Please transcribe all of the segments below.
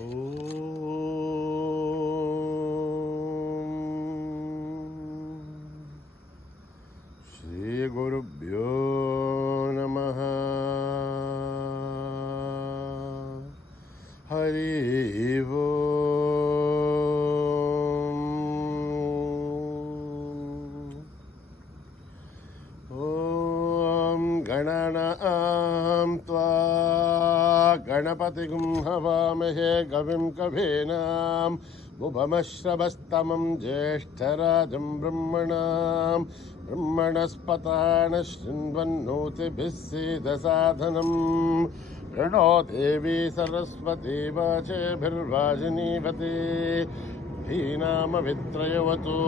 శ్రీ గురుభ్యో నమః. హరి ఓం గణనాం త్వా గణపతిం హవామహే కవిం కవీనాం ఉపమశ్రవస్తమం జ్యేష్ఠరాజం బ్రహ్మణస్పతాన శృण्वन्नोतिभिः सीदसाधनम् प्रणो देवी सरस्वती वाचेभिर्वाजिनीवती धीनामवित्रयवतु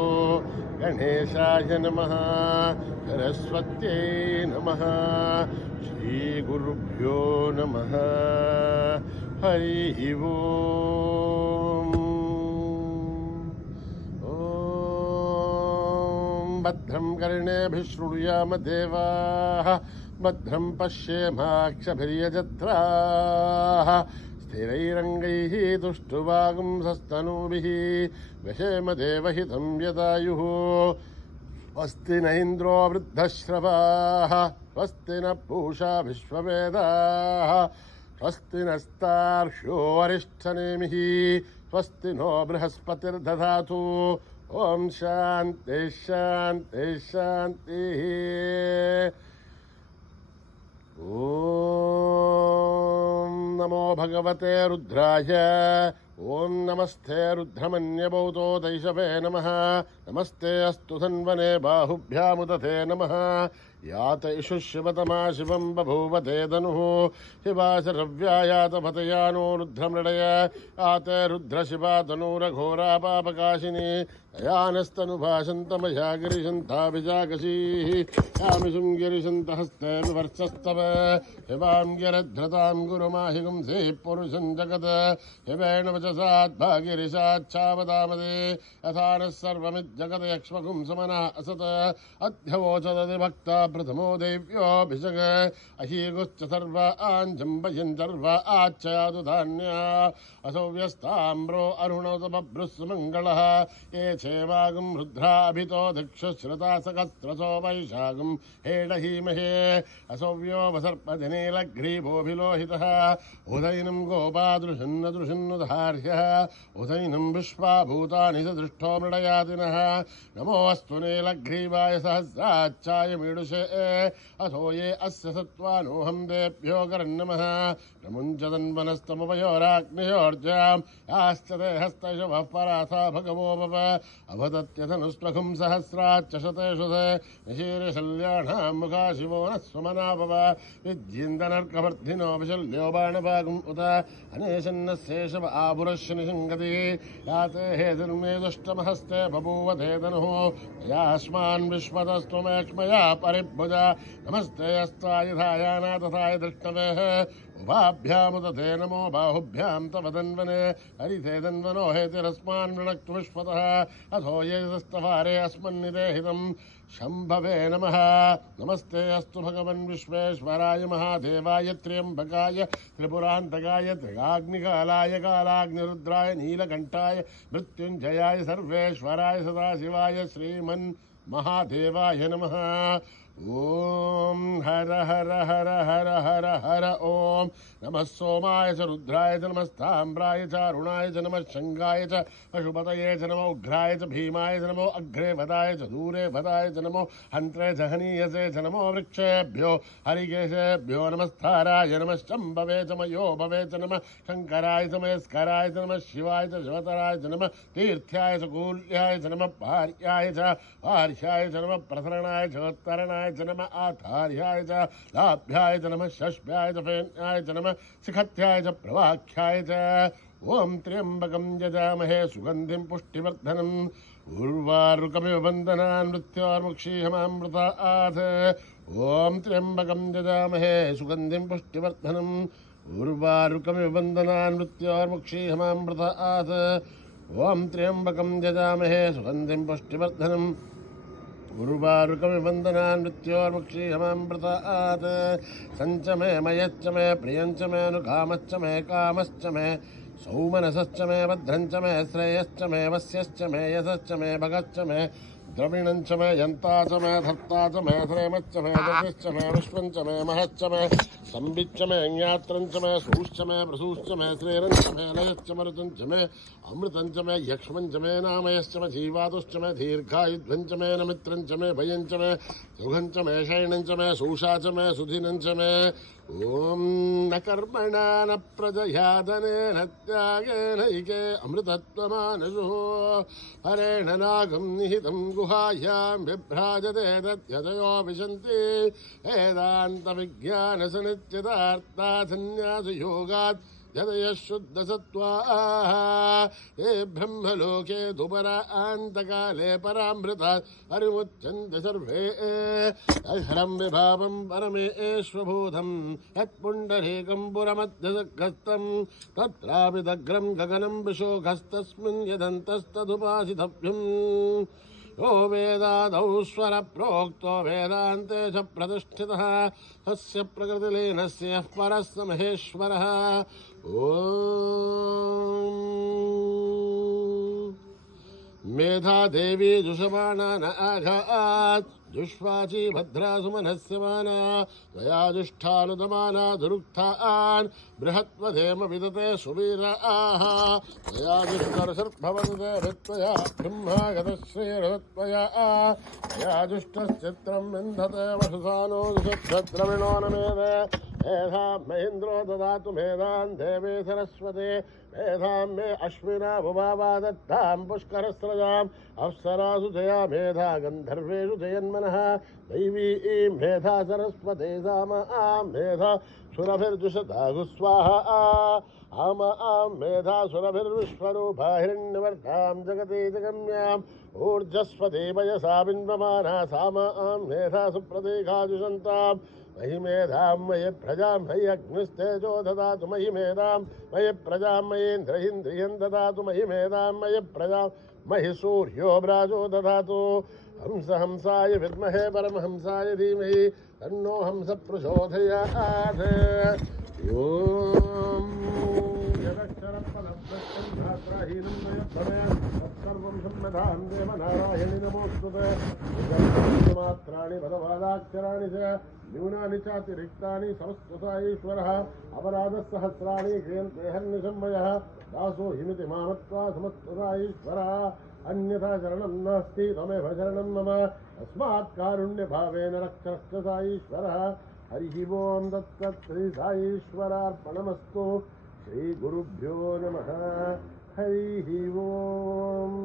गणेशाय नमः सरस्वत्यै नमः. श्रीगुरुभ्यो नमः. हरि ओम्. भद्रं कर्णेभिः शृणुयाम देवाः भद्रं पश्येमाक्षभिर्यजत्राः स्थिरैरङ्गैः तुष्टुवागुंसस्तनूभिः व्यशेम देवहितं यदायुः. स्वस्ति न इन्द्रो वृद्धश्रवाः स्वस्ति न पूषा विश्ववेदाः स्वस्ति नस्तार्क्ष्यो वरिष्ठनेमिः स्वस्ति नो बृहस्पतिर्दधातु. ओम शांति शांति शांति. ओम नमो भगवते रुद्राय. ओम नमस्ते रुद्रमन्यभूतो दैशवे नमः. नमस्ते अस्तु धन्वने बाहुभ्यामुदते नमः. यात इषु शिवतमा शिवं बभूवते धनुः शिवाशरव्यायात भतयानो रुद्रमृडय आते रुद्रशिवा तनूरघोरा पापकाशिनी दयानस्तनुभाषन्तमया गिरिशन्ताभिजागशीः यामिषुं गिरिशन्तहस्ते विवर्षस्तव शिवां गिरध्रतां गुरुमाहिगुंसेः पुरुषं जगत् शिवेण वचसाद्भागिरिशाच्छावदामदे यथा नः सर्वमिज्जगत् यक्ष्मगुं समना असत् अध्यवोचदधिभक्ता प्रथमो देव्योऽभिषग अहीगुश्च सर्व आञ्जम्बयन् सर्व आच्छयादु धान्या असौ व्यस्ताम्रो अरुणोतमभ्रुस्सुमङ्गलः ये छेवागुं रुद्राभितो दिक्षुश्रुता सकस्रसो वैशागुं हेडहीमहे असौव्यो वसर्पजनेलग्रीवोऽभिलोहितः उदयनं गोपादृशन्नदृशन्नुधार्यः उदयनं विश्वाभूतानि स दृष्टो मृडयातिनः नमोऽस्तु नीलग्रीवाय सहस्राच्चाय मीडुषे अथो ये अस्य सत्त्वानोऽहं देभ्यो करन्नमः प्रमुञ्चदन्वनस्तमुपयोराग्नियोर्जाम् याश्च ते हस्तैषवः पराथा भगवो भव अवदत्यथनुष्वखुं सहस्राच्च शतेषु ते निशीर्षल्याणां मुखा शिवो नः स्वमना भव विद्येन्दनर्कवर्धिनो विशल्यो बाणभागुम् उत अनेशन्नस्येषव आभुरश्य निषङ्गति याते हेतिर्मे दुष्टमहस्ते बभूव ते धनुः यास्मान् विश्वतस्त्वमेक्ष्मया परिभुज नमस्ते अस्ताय धायाना तथाय दृष्टवेः उभाभ्यामुदते नमो बाहुभ्यां तव धन्वने हरिते धन्वनो हेतिरस्मान् वृणक्तु विश्वतः अथो ये स्तवारे अस्मन्निदेहितं शम्भवे नमः. नमस्ते अस्तु भगवन् विश्वेश्वराय महादेवाय त्र्यम्बकाय त्रिपुरान्तकाय त्रिगाग्निकालाय कालाग्निरुद्राय नीलकण्ठाय मृत्युञ्जयाय सर्वेश्वराय सदाशिवाय श्रीमन् महादेवाय नमः. ओम हर हर हर हर हर हर ओम नमः सोमाय च रुद्राय च नमस्ताम्राय च अरुणाय च नमः शंगाय च पशुपतये च नमो उग्राय च भीमाय च नमो अग्रे वदाय च दूरे वदाय च नमो हन्त्रे च हनीयसे च नमो वृक्षेभ्यो हरिकेशेभ्यो नमस्ताराय नमः शम्भवे च मयो भवे च नमः शंकराय च महेश्वराय च नमः शिवाय च शिवतराय च नमः तीर्थ्याय च कूल्याय च नमः पार्याय च नमः प्रसरणाय च उत्तरणाय च नमः आधार्याय च लाभ्याय च नमः शष्प्याय च फेन्याय च नमः शिखत्याय च प्रवाख्याय च. ओम त्र्यंबकं यजामहे सुगंधिं पुष्टिवर्धनम् उर्वारुकमिव बन्धनान् मृत्योर्मुक्षीयमामृतात्. ओम त्र्यंबकं यजामहे सुगंधिं पुष्टिवर्धनम् उर्वारुकमिव बन्धनान् मृत्योर्मुक्षीयमामृतात्. ओम त्र्यंबकं यजामहे सुगंधिं पुष्टिवर्धनम् उर्वारुकमिवन्दनान् मृत्योर्मुक्षीयमामृतात्. सञ्च मे मयच्च मे प्रियञ्च मे अनुकामश्च मे कामश्च मे सौमनसश्च मे भद्रञ्च मे श्रेयश्च मे वस्यश्च मे यशश्च मे भगश्च मे द्रविणञ्च मे यन्ता च मे धर्ता च मे श्रेमश्च मे दतिश्च मे विश्वञ्च मे महश्च मे संविच्च मे ज्ञात्रञ्च मे सूश्च मे प्रसूश्च मे श्रेरञ्च मे लयश्च मरुतञ्च मे अमृतञ्च मे यक्ष्मञ्च मे नामयश्च मे जीवातुश्च मे दीर्घायुध्वञ्च मे नमित्रञ्च मे भयञ्च मे सुखञ्च मे शयनञ्च मे सूषा च मे सुधिनञ्च मे ॐ न कर्मणा न प्रजया धनेन त्यागेनैके अमृतत्वमानसो हरेण नागं निहितं गुहायां बिभ्राजते तद्यतयो विशन्ति वेदान्तविज्ञानसनित्यतार्थासन्न्यासयोगात् यदयः शुद्धसत्त्वाः ते ब्रह्मलोके दुपरान्तकाले परामृतात् परिमुच्यन्ते सर्वे अहरं विभावं परमेश्वभूतं यत्पुण्डरीकं पुरमध्यसखस्तं तत्रापि दग्रं गगनं विशोकस्तस्मिन् यदन्तस्तदुपासितव्यम् यो वेदादौ स्वर प्रोक्तो वेदान्ते च प्रतिष्ठितः तस्य प्रकृतिलीनस्य परस्य महेश्वरः ॐ मेधा देवी जुषमाना न आघात् जुष्वाची भद्रा सुमनस्य माना त्वया जुष्ठानुदमाना दुरुक्तान् बृहत्वधेम विदते सुवीराः त्वया जुष्टर्षर्भवन्ते भित्त्वया ब्रह्मागतश्रीरत्वया त्वया जुष्टश्चित्रं विन्धते वशुसानो दुषद्रविणो न मेदे मेधां महेन्द्रो ददातु मेधां देवी सरस्वती मेधां मे अश्विना भुवावा दत्तां पुष्करस्रजाम् अप्सरासु जया मेधा गन्धर्वेषु जयन्मनः दैवी मेधा सरस्वती सामा मेधा सुरभिर्जुषदागुस्वाहा आम मेधा सुरभिर्विश्वरूपा हिरण्यवर्धां जगति जगम्याम् ऊर्जस्वती वयसा बिन्वमाना सामा मेधा सुप्रतीकाजुषन्ताम् मयि मेधां मयि प्रजां मयि अग्निस्तेजो ददातु मयि मेधां मयि प्रजां मयीन्द्रियं ददातु मयि मेधां मयि प्रजां मयि सूर्यो ब्राजो ददातु हंस हंसाय विद्महे परमहंसाय धीमहि तन्नो हंस प्रचोदयात् ॐ यदक्षरफलप्रत्यन्धात्राहीनं मयभवेत् तत्सर्वं सम्मधां देवनारायणि नमोऽस्तुते मात्राणि पदपादाक्षराणि च न्यूनानि चातिरिक्तानि संस्कृता ईश्वरः अपराधसहस्राणि क्रियन्ते हन्यसंवयः दासो हिमिति मामत्वा समस्तुता ईश्वरः अन्यथा शरणं नास्ति तमेव शरणं मम अस्मात् कारुण्यभावेन रक्षश्च सा ईश्वरः हरिः ओं तत्सत् श्री साईश्वरार्पणमस्तु श्रीगुरुभ्यो नमः हरिः ओम्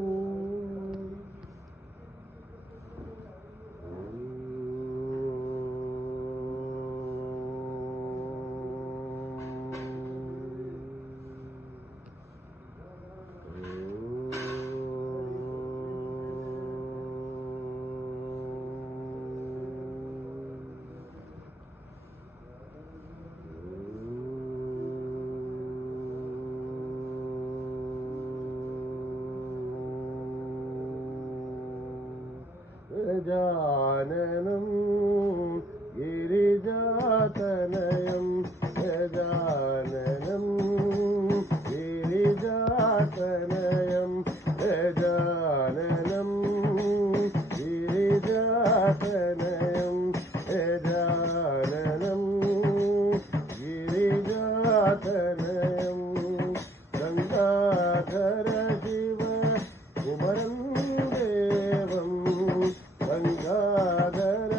गजाननं गिरिजातनयं गजाननं गिरिजातनयं गजाननं गिरिजातनयं गजाननं गिरिजातनयं गंगाधर शिव कुमरं देवं गंगाधर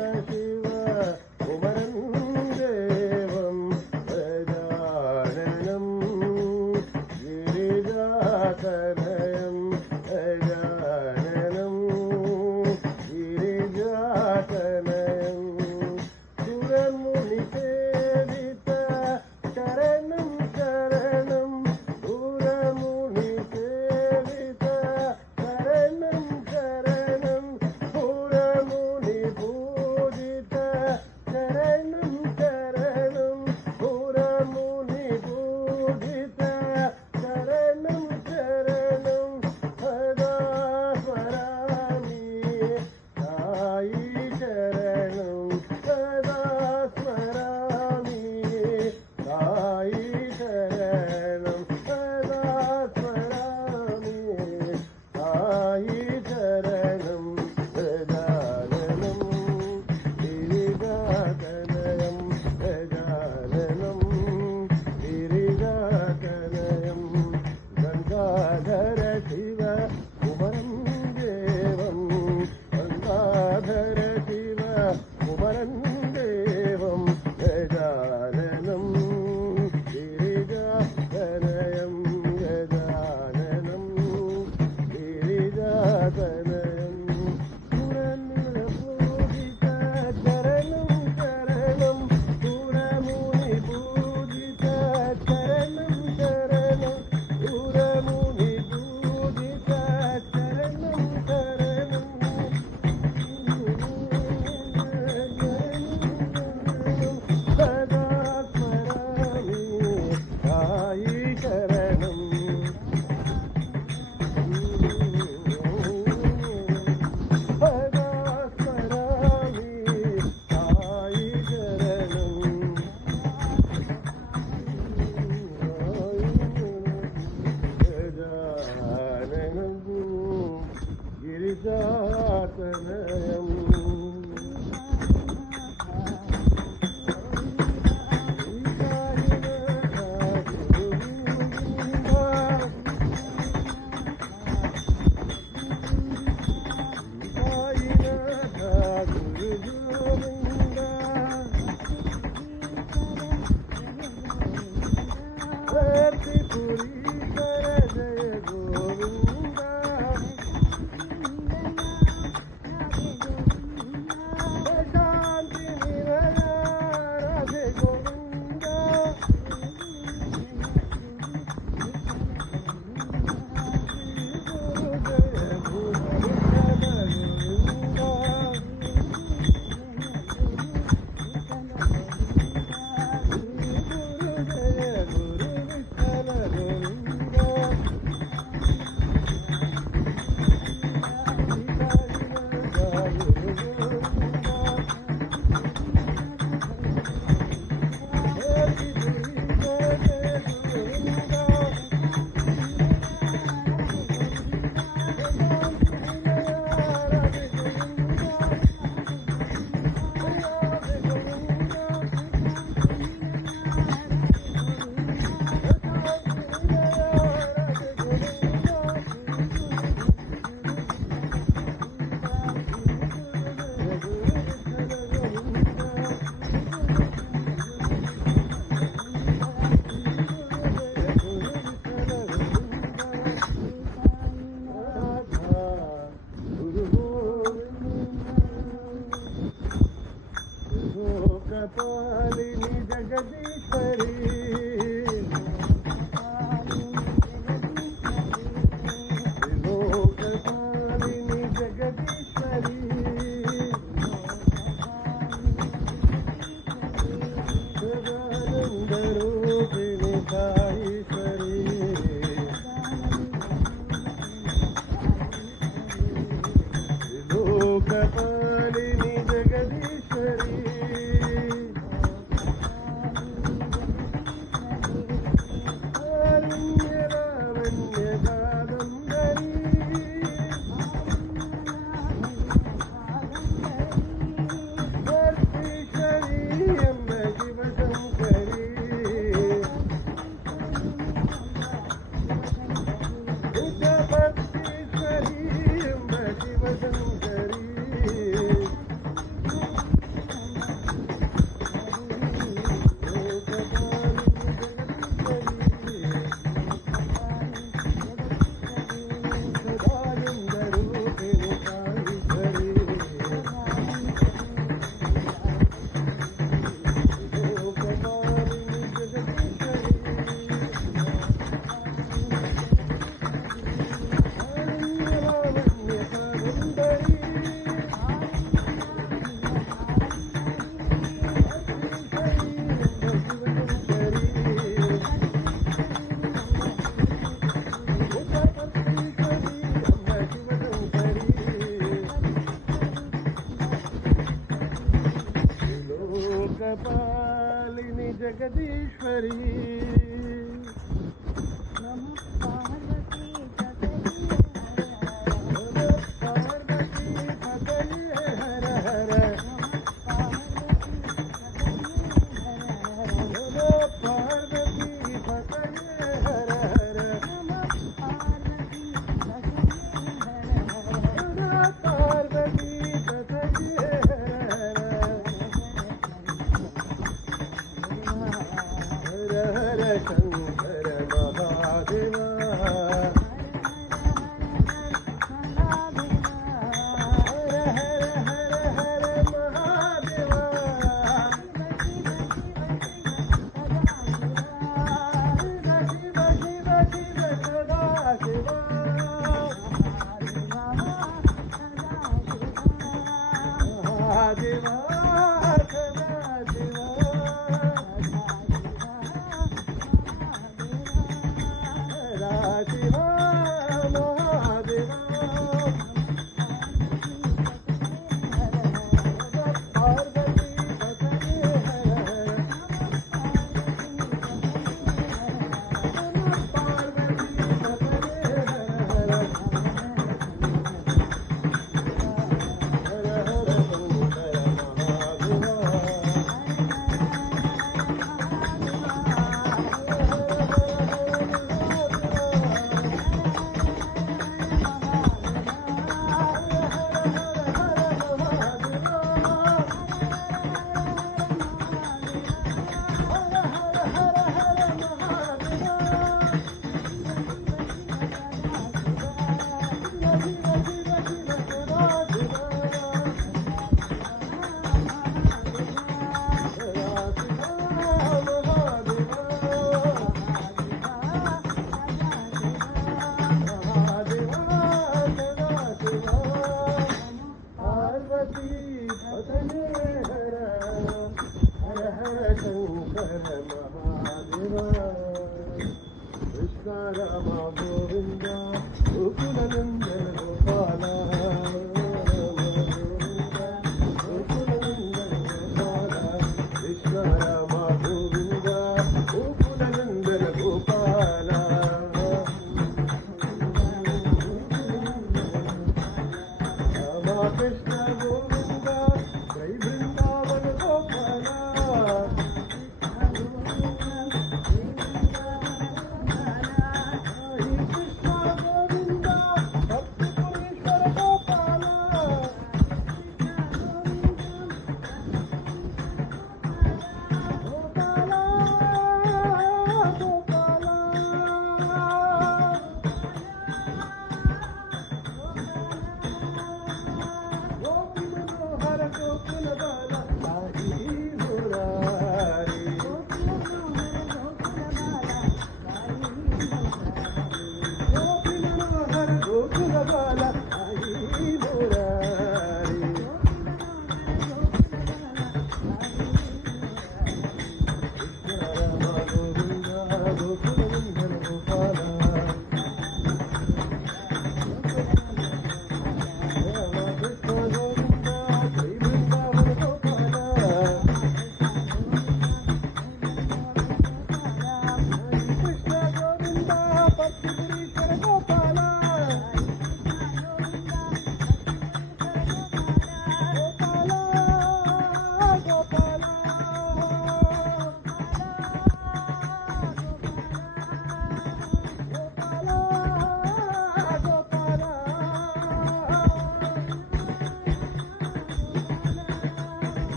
जगदीश्वरी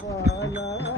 Bala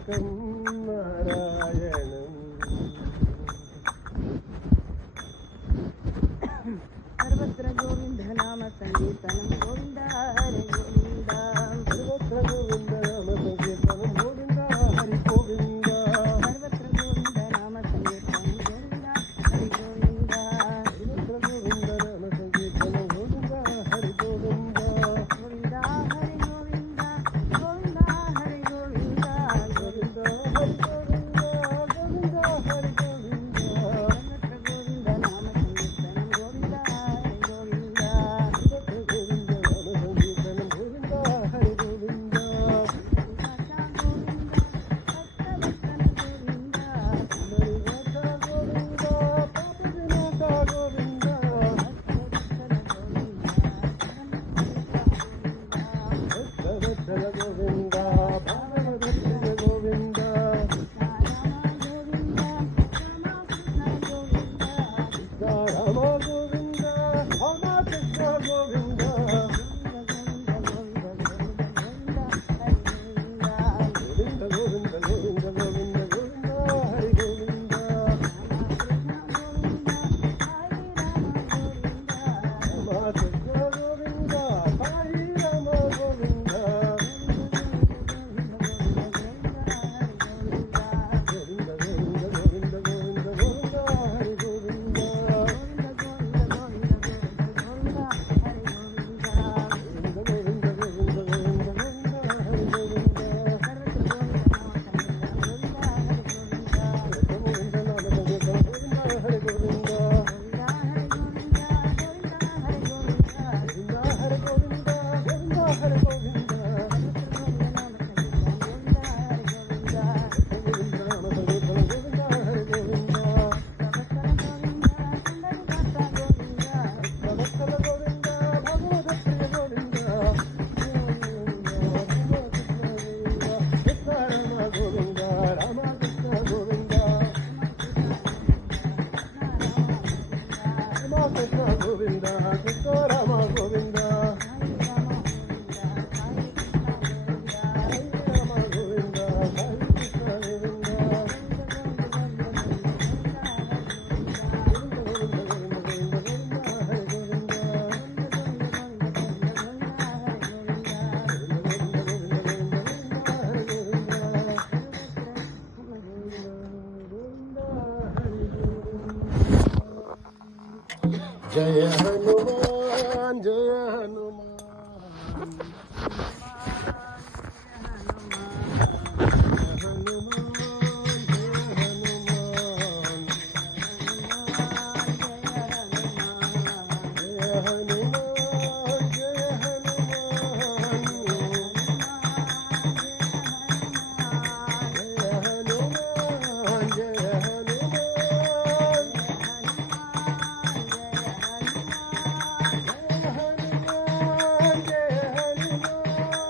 తారకం నారాయణం. సర్వత్ర గోవింద నామ సంకీర్తనం గోవింద హరి గోవింద. సర్వత్ర గోవింద నామ సంకీర్తనం గోవింద హరి గోవింద. సర్వత్ర గోవింద నామ సంకీర్తనం గోవింద హరి గోవింద. సర్వత్ర గోవింద నామ సంకీర్తనం గోవింద హరి గోవింద. గోవింద హరి గోవింద గోవింద హరి గోవింద. గోవింద హరి గోవింద గోవింద హరి గోవింద. సర్వత్ర గోవింద నామ సంకీర్తనం గోవింద హరి గోవింద. సర్వత్ర గోవింద నామ సంకీర్తనం గోవింద హరి గోవింద. భాషా గోవింద భక్తవత్సల గోవింద. హరివత గోవింద పాప వినాశ గోవింద. భక్తవత్సల గోవింద భక్తవత్సల గోవింద భావవత్సల గోవింద. రామ గోవింద రామకృష్ణ గోవింద. రామ గోవింద రామ కృష్ణ గోవింద. గోవింద గోవింద గోవింద గోవింద గోవింద హరి గోవింద. రామ కృష్ణ గోవింద సాయి రామ గోవింద. గోవింద గోవింద గోవింద గోవింద గోవింద హరి గోవింద. గోవింద గోవింద గోవింద గోవింద గోవింద హరి గోవింద. గోవింద నామ సంకీర్తనం గోవింద హరి గోవింద. గోవింద హరి గోవింద గోవింద హరి గోవింద. గోవింద నామ సంకీర్తనం గోవింద హరి గోవింద. భక్తవత్సల గోవింద భగవత్ ప్రియ గోవింద. కృష్ణ రామ గోవింద రామకృష్ణ గోవింద. రామకృష్ణ గోవింద కృష్ణ రామ గోవింద. హరి రామ గోవింద హరి కృష్ణ గోవింద. గోవింద గోవింద గోవింద గోవింద గోవింద హరి గోవింద. जय हनुमान जय हनुमान जय हनुमान जय हनुमान जय हनुमान जय हनुमान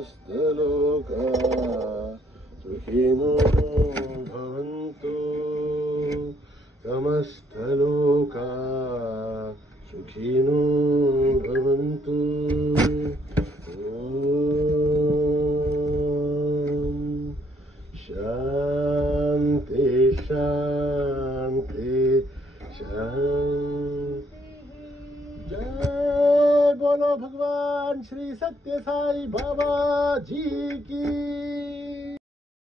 समस्तलोका सुखिनो भवन्तु समस्तलोका सुखिनो भवन्तु शांति शांति शांति जय बोलो भगवान श्री सत्य साई बाबा जी की।